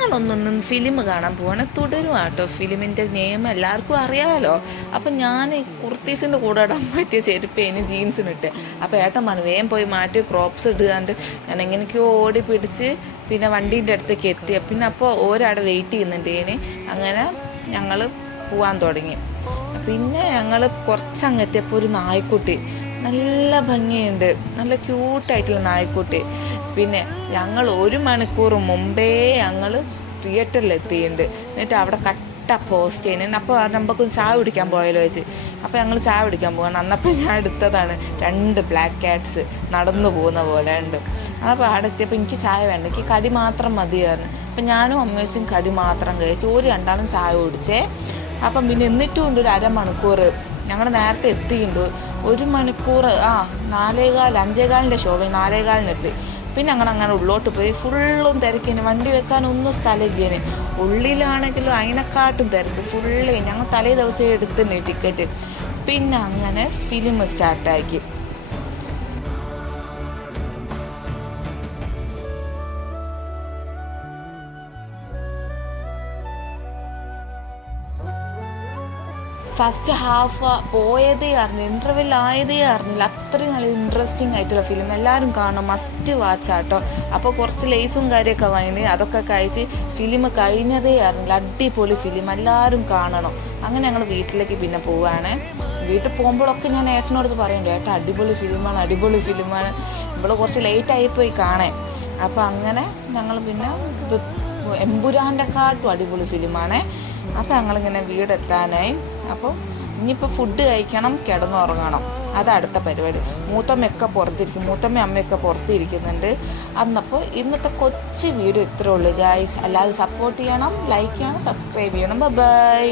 ഞങ്ങളൊന്നൊന്നും film കാണാൻ പോവാണ്. തുടരും കേട്ടോ. ഫിലിമിൻ്റെ നെയിം എല്ലാവർക്കും അറിയാമല്ലോ. അപ്പം ഞാൻ കുർത്തീസിൻ്റെ കൂടെ ഇടാൻ പറ്റിയ ചെരുപ്പേന് ജീൻസിനിട്ട്. അപ്പോൾ ഏട്ടൻ പറഞ്ഞു വേഗം പോയി മാറ്റി ക്രോപ്സ് ഇടുകാണ്ട് ഞാൻ എങ്ങനെയൊക്കെയോ ഓടി പിടിച്ച് പിന്നെ വണ്ടീൻ്റെ അടുത്തേക്ക് എത്തി. പിന്നെ അപ്പോൾ ഒരാടെ വെയിറ്റ് ചെയ്യുന്നുണ്ട്. അങ്ങനെ ഞങ്ങൾ പോകാൻ തുടങ്ങി. പിന്നെ ഞങ്ങൾ കുറച്ചങ്ങ് എത്തിയപ്പോൾ ഒരു നായ്ക്കുട്ടി, നല്ല ഭംഗിയുണ്ട്, നല്ല ക്യൂട്ടായിട്ടുള്ള നായ്ക്കുട്ടി. പിന്നെ ഞങ്ങൾ 1 മണിക്കൂർ മുമ്പേ ഞങ്ങൾ തിയേറ്ററിൽ എത്തിയിട്ടുണ്ട്. എന്നിട്ട് അവിടെ കട്ട പോസ്റ്റ് ചെയ്യുന്നത്. അപ്പോൾ നമുക്കും ചായ കുടിക്കാൻ പോയാലോ വെച്ച്. അപ്പോൾ ഞങ്ങൾ ചായ കുടിക്കാൻ പോകണം. അന്നപ്പോൾ ഞാൻ എടുത്തതാണ് 2 ബ്ലാക്ക് ക്യാറ്റ്സ് നടന്നു പോകുന്ന പോലെ ഉണ്ട്. അപ്പോൾ അവിടെ എത്തിയപ്പോൾ എനിക്ക് ചായ വേണ്ട, എനിക്ക് കടി മാത്രം മതിയായിരുന്നു. അപ്പം ഞാനും അമ്മച്ചും കടി മാത്രം കഴിച്ചു. ഒരു 2 ചായ കുടിച്ചേ. അപ്പം പിന്നെ എന്നിട്ടും ഉണ്ട് ഒരു അരമണിക്കൂർ. ഞങ്ങൾ നേരത്തെ എത്തിയിട്ടുണ്ട്. 1 മണിക്കൂർ 4:15 5:15 ഷോ 4:15 എത്തി. പിന്നെ ഞങ്ങളങ്ങനെ ഉള്ളോട്ട് പോയി. ഫുള്ളും തിരക്കിന്, വണ്ടി വെക്കാനൊന്നും സ്ഥലമില്ലേന്. ഉള്ളിലാണെങ്കിലും അതിനെക്കാട്ടും തിരക്ക് ഫുള്ള്. ഞങ്ങൾ തലേ ദിവസം എടുത്തിട്ടുണ്ട് ടിക്കറ്റ്. പിന്നെ അങ്ങനെ ഫിലിം സ്റ്റാർട്ടാക്കി. ഫസ്റ്റ് ഹാഫ് പോയതേ അറിഞ്ഞില്ല, ഇൻ്റർവെൽ ആയതേ അറിഞ്ഞില്ല. അത്രയും നല്ല ഇൻട്രസ്റ്റിംഗ് ആയിട്ടുള്ള ഫിലിം, എല്ലാവരും കാണണം, മസ്റ്റ് വാച്ചാട്ടോ. അപ്പോൾ കുറച്ച് ലേസും കാര്യമൊക്കെ വാങ്ങി അതൊക്കെ കഴിച്ച് ഫിലിം കഴിഞ്ഞതേ അറിഞ്ഞില്ല. അടിപൊളി ഫിലിം, എല്ലാവരും കാണണം. അങ്ങനെ ഞങ്ങൾ വീട്ടിലേക്ക് പിന്നെ പോവുകയാണ്. വീട്ടിൽ പോകുമ്പോഴൊക്കെ ഞാൻ ഏട്ടനോട് പറയുന്നുണ്ട്, ഏട്ടൻ അടിപൊളി ഫിലിമാണ്, അടിപൊളി ഫിലിമാണ്. നമ്മൾ കുറച്ച് ലേറ്റായിപ്പോയി കാണാൻ. അപ്പോൾ അങ്ങനെ ഞങ്ങൾ പിന്നെ എമ്പുരാൻ്റെ കാട്ടും അടിപൊളി ഫിലിമാണ്. അപ്പോൾ ഞങ്ങളിങ്ങനെ വീടെത്താനായി. അപ്പോൾ ഇനിയിപ്പോൾ ഫുഡ് കഴിക്കണം, കിടന്നുറങ്ങണം, അതടുത്ത പരിപാടി. മൂത്തമ്മയൊക്കെ പുറത്തിരിക്കും, മൂത്തമ്മ അമ്മയൊക്കെ പുറത്തിരിക്കുന്നുണ്ട്. അന്നപ്പോൾ ഇന്നത്തെ കൊച്ചു വീഡിയോ ഇത്രേ ഉള്ളൂ ഗായ്സ്. അല്ലാതെ സപ്പോർട്ട് ചെയ്യണം, ലൈക്ക് ചെയ്യണം, സബ്സ്ക്രൈബ് ചെയ്യണം. ബൈ.